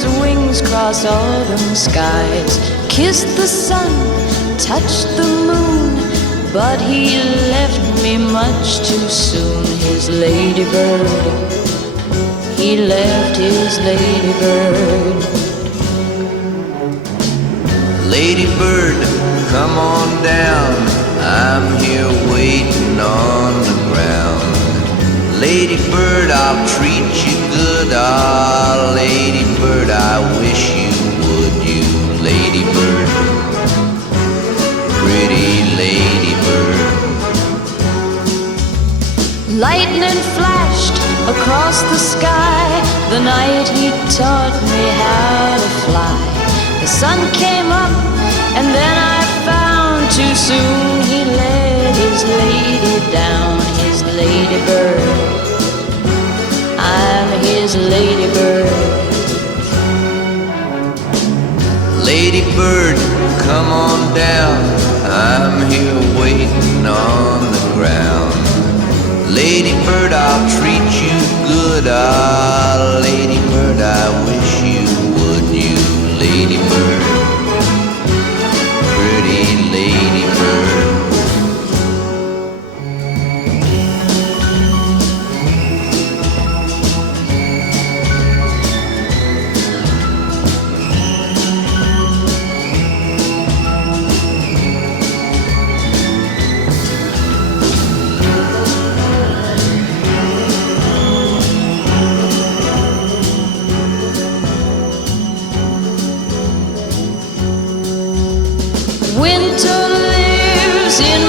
his wings cross autumn skies, kissed the sun, touched the moon, but he left me much too soon. His ladybird, he left his ladybird. Ladybird, come on down, I'm here waiting on the ground. Ladybird, I'll treat you good, ah, ladybird, I wish you would, you ladybird, pretty ladybird. Lightning flashed across the sky the night he taught me how to fly. The sun came up and then I found too soon he let his lady down. His ladybird, I'm his ladybird. Ladybird, come on down, I'm here waiting on the ground. Ladybird, I'll treat you good, ah, ladybird, I wish you would, you ladybird, pretty ladybird. Winter lives in